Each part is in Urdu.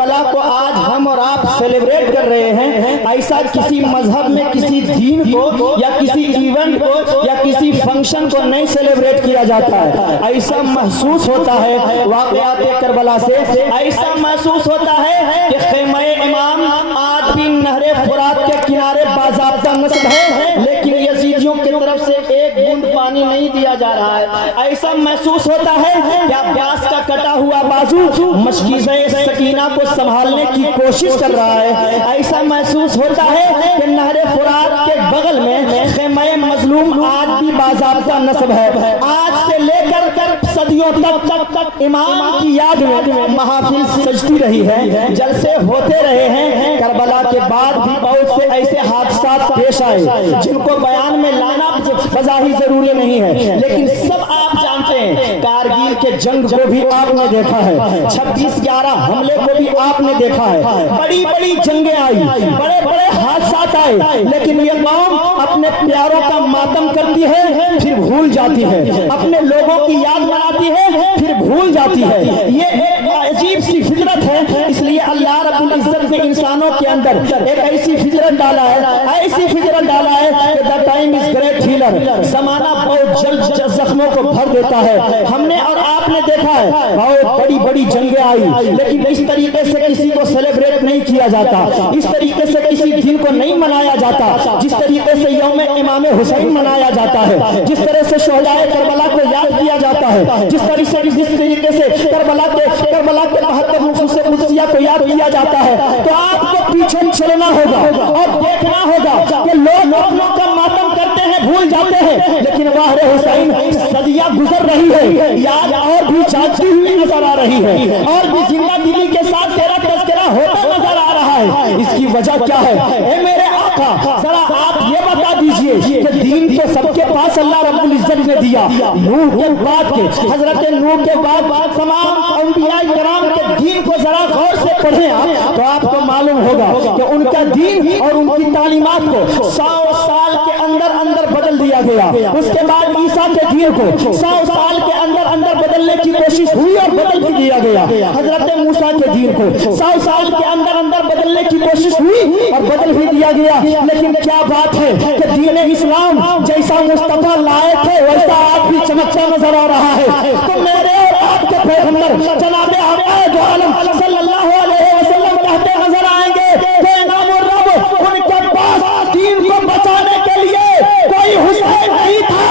کربلا کو آج ہم اور آپ سیلیبریٹ کر رہے ہیں، ایسا کسی مذہب میں کسی دین کو یا کسی ایونٹ کو یا کسی فنکشن کو نہیں سیلیبریٹ کیا جاتا ہے۔ ایسا محسوس ہوتا ہے واقعات کربلا سے، ایسا محسوس ہوتا ہے کہ خیمہ امام آج بھی نہر فرات کے کنارے باضابطہ نصب ہے، لیکن یزیدیوں کی طرف سے ایک بوند پانی نہیں دیا جا رہا ہے۔ ایسا محسوس ہوتا ہے کہ عباس کا کٹا ہوا بازو مشکیزہ سکینہ کو سنبھالنے کی کوشش کر رہا ہے۔ ایسا محسوس ہوتا ہے کہ نہر فرات کے بغل میں خیمہ مظلوم آج بھی باضابطہ نصب ہے۔ آج سے لے کر صدیوں تک امام کی یاد میں محافل سجتی رہی ہے، جلسے ہوتے رہے ہیں۔ کربلا کے بعد بھی بہت سے ایسے حادثات پیش آئے جن کو بیان میں لانا بظاہر ضروری نہیں ہے، لیکن سب آپ جانتے ہیں۔ کارگل کے جنگ کو بھی آپ نے دیکھا ہے، 26/11 حملے کو بھی آپ نے دیکھا ہے۔ بڑی بڑی جنگیں آئی، بڑے بڑے حادثات آئے، لیکن یہ قوم اپنے پیاروں کا ماتم کرتی ہے پھر بھول جاتی ہے، اپنے لوگوں کی یاد مناتی ہے پھر بھول جاتی ہے۔ یہ ایک عجیب سی فطرت ہے، اس لیے اللہ رب العزت نے انسانوں کے اندر ایک ایسی فطرت ڈالا ہے، ایسی فطرت ڈالا ہے کہ the time is great healer، زمانہ بہت جلد زخموں کو بھر دیتا ہے۔ ہم نے اور آپ نے دیکھا ہے بہت بڑی بڑی جنگیں آئی، لیکن اس طریقے سے کسی کو سیلیبریٹ نہیں کیا جاتا، اس طریقے سے کسی دن کو نہیں منایا جاتا جس طریقے سے یوم امام حسین منایا جاتا ہے، جس طرح سے شہدائے کربلا کو یاد کیا جاتا ہے، جس طریقے سے کربلا کے 72 نفوس قدسیہ کو یاد کیا جاتا ہے۔ تو آپ کو پیچھے چلنا ہوگا اور دیکھنا ہوگا کہ لوگ اپنوں کا ماتم کرتے ہیں، بھول جاتے ہیں، لیکن واہ حسین صدیاں گزر رہی ہے، یاد اور بھی جاگتی ہوئی نظر آ رہی ہے، اور بھی زندہ دلی کے ساتھ تیرا تذکرہ ہوتا نظر آ رہا ہے۔ اس کی وجہ کیا ہے؟ اے میرے آقا، ذرا آپ یہ بتا دیجئے کہ دین تو سب کے پاس اللہ رب العزت نے دیا، نوح کے بعد کے حضرت نوح کے بعد تمام انبیاء کرام کے دین کو ذرا غور سے پڑھیں آپ تو آپ کو معلوم ہوگا کہ ان کا دین اور ان کی تعلیمات کو 100 سال کے اندر بدل دیا گیا۔ اس کے بعد عیسیٰ کے دین کو 100 سال کے اندر بدلنے کی کوشش ہوئی اور بدل بھی دیا گیا۔ حضرت موسیٰ کے دین کو 100 سال کے اندر بدلنے کی کوشش ہوئی اور بدل بھی دیا گیا، لیکن کیا بات ہے کہ دین اسلام جیسا مصطفیٰ لائے تھے ویسا آج بھی چمکتا نظر آ رہا ہے۔ تو میرے اور آپ کے پیغمبر جناب حضرت دو عالم صلی اللہ علیہ وسلم کہتے نظر آئیں گے کہ انعام الرب ان کے پاس دین کو بچانے کے لیے کوئی حسین نہیں تھا،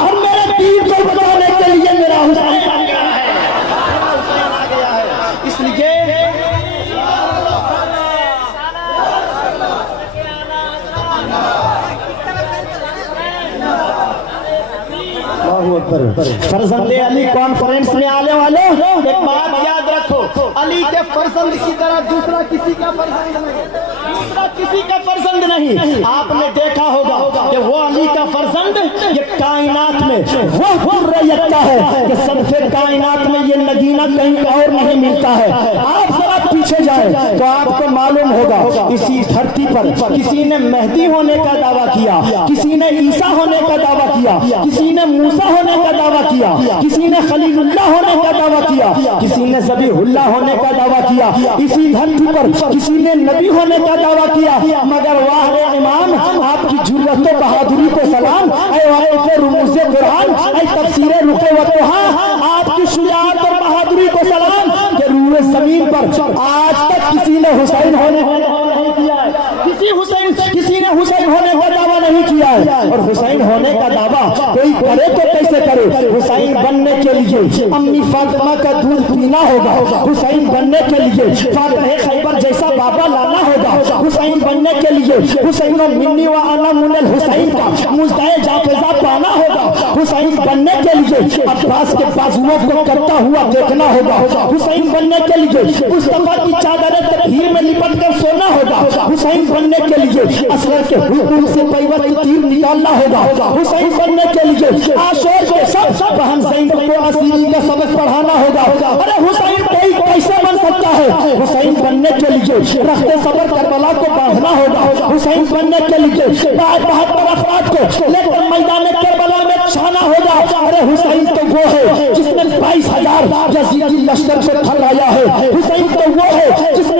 اور میرے دین کو بچانے کے لیے میرا حسین آ گیا ہے۔ اس لیے فرزند علی کانفرنس میں آنے والے ایک بات یاد رکھو، علی کے فرزند کی طرح دوسرا کسی کا فرزند نہیں، دوسرا کسی کا فرزند نہیں۔ آپ نے دیکھا ہوگا کہ وہ علی کا فرزند یہ کائنات میں وہ حریت کا ہے کہ صدف کائنات میں یہ نگینہ کہیں اور نہیں ملتا ہے۔ آپ ذرا پیچھے جائیں تو آپ کو معلوم ہوگا اسی دھرتی پر کسی نے مہدی ہونے کا دعویٰ کیا، کسی نے عیسیٰ ہونے کا دعویٰ کیا، کسی نے موسیٰ ہونے کا دعویٰ کیا، کسی نے خلیل اللہ ہونے کا دعویٰ کیا، کسی نے ذبیح اللہ ہونے کا دعویٰ کیا، اسی دھرتی پر کسی نے نبی ہونے کا دعویٰ کیا، مگر واہ امام آپ کی جرأت و بہادری کو سلام، اے واقف رموز قرآن، اے تفسیر رخ و توحا، آپ کی شجاعت اور بہادری کو سلام کہ روح زمین پر آج تک کسی نے حسین ہونے کا دعویٰ نہیں کیا ہے، کسی نے حسین ہونے کا دعویٰ نہیں کیا ہے، اور حسین ہونے کا دعویٰ کوئی کرے تو کیسے کرے؟ حسین بننے کے لیے امی فاطمہ کا دودھ پینا ہوگا، حسین بننے کے لیے فاتح خیبر جیسا بابا لانا ہوگا، حسین بننے کے لیے حسین و منی و انا من الحسین کا مجدہ جافزہ پانا ہوگا، حسین بننے کے لیے عباس کے بازوؤں کو کرتا ہوا دیکھنا ہوگا، حسین بننے کے لیے مصطفیٰ کی چادر تطہیر میں لپٹ کر سونا ہوگا، حسین بننے کے لیے اصغر کے حکم سے پیوست تیر نکالنا ہوگا، حسین بننے کے لیے عاشور کے سب بہن زینب کو اسیری کا سبق پڑھانا ہوگا۔ ارے حسین کوئی کیسے بن سکتا ہے؟ حسین بننے کے لیے رخت صبر کربلا کو باندھنا ہوگا، حسین بننے کے لیے 72 افراد کو لے کر میدان کربلا میں چھانا ہوگا۔ ارے حسین تو وہ ہے جس نے 22,000 یزیدی لشکر کو تھرایا ہے، حسین تو وہ ہے جس نے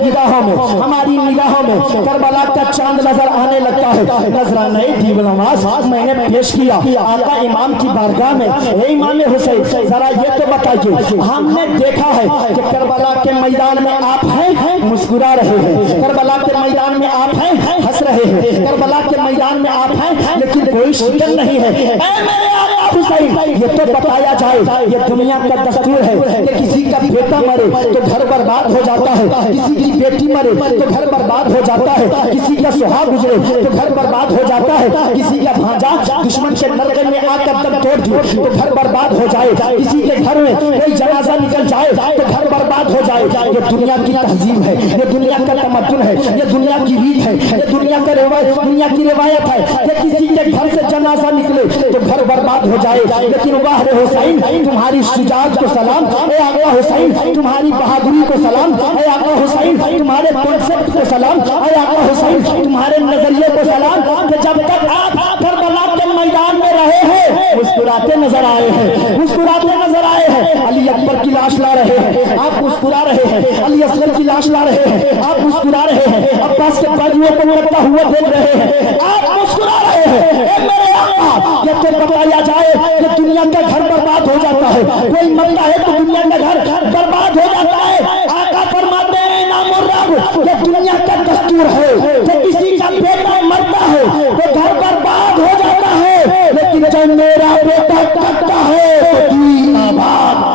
نگاہوں میں، ہماری نگاہوں میں کربلا کا چاند نظر آنے لگتا ہے۔ نذرانہ دیو نماز میں نے پیش کیا آقا امام کی بارگاہ میں، اے امام حسین ذرا یہ تو بتائیے، ہم نے دیکھا ہے کہ کربلا کے میدان میں آپ ہیں مسکرا رہے ہیں، کربلا کے میدان میں آپ ہیں ہنس رہے ہیں، کربلا کے میدان میں آپ ہیں لیکن کوئی شکر نہیں ہے۔ اے میرے آقا حسین یہ تو بتایا جائے، یہ دنیا کا دستور ہے کہ کسی کا بیٹا مرے تو گھر برباد ہو جاتا ہے، کسی کی بیٹی مرے تو گھر برباد ہو جاتا ہے، کسی کا سہاگ گزرے تو گھر برباد ہو جاتا ہے، کسی کا بھانجا دشمن کے نرغے میں آ کر دم توڑ دے تو گھر برباد ہو جائے، کسی کے گھر میں کوئی جنازہ نکل جائے تو گھر برباد ہو جائے۔ یہ دنیا کی تہذیب ہے، یہ دنیا کا تمدن ہے، یہ دنیا کی ریت ہے، یہ دنیا کا روایت، دنیا کی روایت ہے کہ کسی کے گھر سے جنازہ نکلے تو گھر برباد ہو جائے۔ لیکن واہ رے حسین تمہاری شجاعت کو سلام، اے آقا حسین تمہاری بہادری کو سلام، اے آقا حسین تمہارے کانسیپٹ کو سلام، اے آقا حسین تمہارے نظریے کو سلام کہ جب تک آپ کربلا کے میدان میں رہے ہیں مسکراتے نظر آئے ہیں، مسکراتے نظر آئے ہیں۔ علی اکبر کی لاش لا رہے ہیں آپ مسکرا رہے ہیں، علی اصغر کی لاش لا رہے ہیں آپ مسکرا رہے ہیں، عباس کے باجوؤں کو لڑتا ہوا دیکھ رہے ہیں آپ مسکرا رہے ہیں۔ اے میرے آقا یہ تو بتایا جائے کہ دنیا کا گھر برباد ہو جاتا ہے، کوئی مرتا ہے تو دنیا کا گھر برباد ہو جاتا ہے۔ آقا فرماتے ہیں نام الرب کہ دنیا کا دستور ہے کہ کسی کا بیٹا مرتا ہے تو گھر برباد ہو جاتا ہے، لیکن جب میرا بیٹا کرتا ہے تو دین آباد،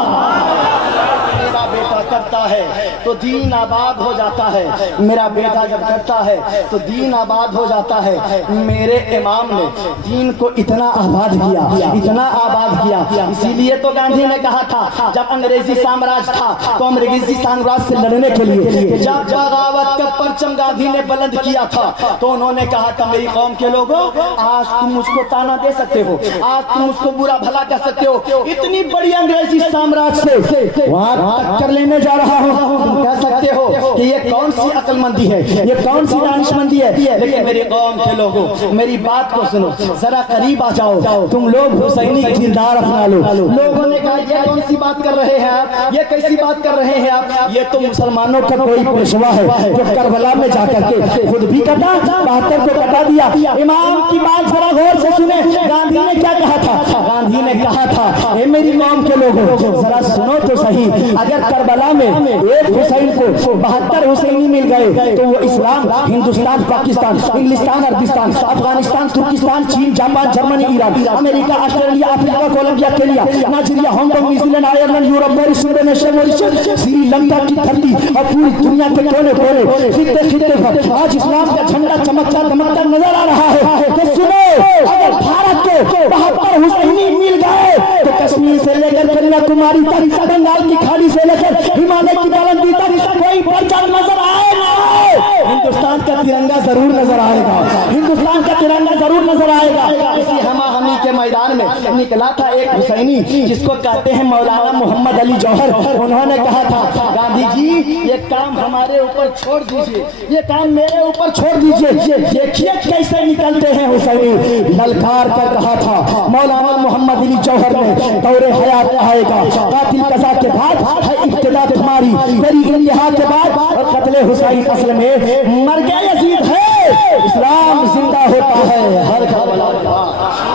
میرا بیٹا کرتا ہے تو دین آباد ہو جاتا ہے، میرا بیٹا جب کرتا ہے تو دین آباد ہو جاتا ہے۔ میرے امام نے دین کو اتنا آباد کیا، اتنا آباد کیا، اسی لیے تو گاندھی نے کہا تھا جب انگریزی سامراج تھا تو انگریزی سامراج سے لڑنے کے لیے جب بغاوت کا پرچم گاندھی نے بلند کیا تھا تو انہوں نے کہا تھا میری قوم کے لوگوں آج تم مجھ کو تانا دے سکتے ہو، آج تم مجھ کو برا بھلا کر سکتے ہو، اتنی بڑی انگریزی سامراج سے وہاں ٹکر لینے جا رہا ہوں، تم کہہ سکتے ہو کہ یہ کون سی عقل مندی ہے، یہ کون سی دانش مندی ہے، لیکن میری قوم کے لوگوں میری بات کو سنو، ذرا قریب آ جاؤ، تم لوگ حسینی کردار اپنا لو۔ لوگوں نے کہا یہ کون سی بات کر رہے ہیں آپ، یہ کیسی بات کر رہے ہیں آپ، یہ تو مسلمانوں کا کوئی پیشوا ہے جو کربلا میں جا کر کے خود بھی کٹا، 72 کو کٹا دیا۔ امام کی بات ذرا غور سے سنیں، گاندھی نے کیا کہا تھا؟ گاندھی نے کہا تھا اے میری قوم کے لوگوں ذرا سنو تو صحیح، اگر کربلا میں ایک حسین کو 72 حسینی مل گئے تو وہ اسلام ہندوستان، پاکستان، انگلستان، عربستان، افغانستان، ترکستان، چین، Japan, Germany, Iran, America, Australia, Africa, Colombia, Kenya, Nigeria, Hong Kong, New Zealand, Ireland, Europe, Mauritius, Indonesia, Mauritius, Sri Lanka کی دھرتی اور پوری دنیا کے کونے کونے خطے خطے پر آج اسلام کا جھنڈا چمکتا دمکتا نظر آ رہا ہے کہ سنو اگر بھارت کو 72 حسینی مل گئے تو کشمیر سے لے کر کنیا کماری تک، بنگال کی کھاڑی سے لے کر ہمالیہ کی بلندی تک کوئی پرچم نظر آئے نہ آئے، ہندوستان کا ترنگا ضرور نظر آئے گا، ہندوستان کا ترنگا ضرور نظر آئے گا۔ اسی ہما ہمی کے میدان میں نکلا تھا ایک حسینی جس کو کہتے ہیں مولانا محمد علی جوہر، انہوں نے کہا تھا گاندھی جی یہ کام ہمارے اوپر چھوڑ دیجئے، یہ کام میرے اوپر چھوڑ دیجئے، دیکھیے کیسے نکلتے ہیں حسینی۔ للکار کر کہا تھا مولانا محمد علی جوہر نے دور حیات آئے گا، قاتل قضا کے بعد ہے ابتدا تمہاری، تیری انتہا کے بعد اور قتل حسین اصل میں مرگ یزید ہے، اسلام زندہ ہوتا ہے ہر کربلا،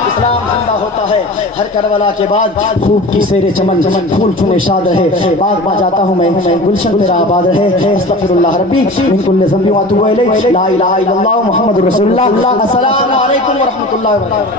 اسلام زندہ ہوتا ہے ہر کربلا کے بعد۔ خوب کی سیر چمن پھول چنے شاد رہے، باغ با جاتا ہوں میں گلشن تیرا آباد رہے، استغفر اللہ ربی من کل ذنب واتوب الیہ، لا الہ الا اللہ محمد رسول اللہ۔ السلام علیکم ورحمۃ اللہ وبرکاتہ۔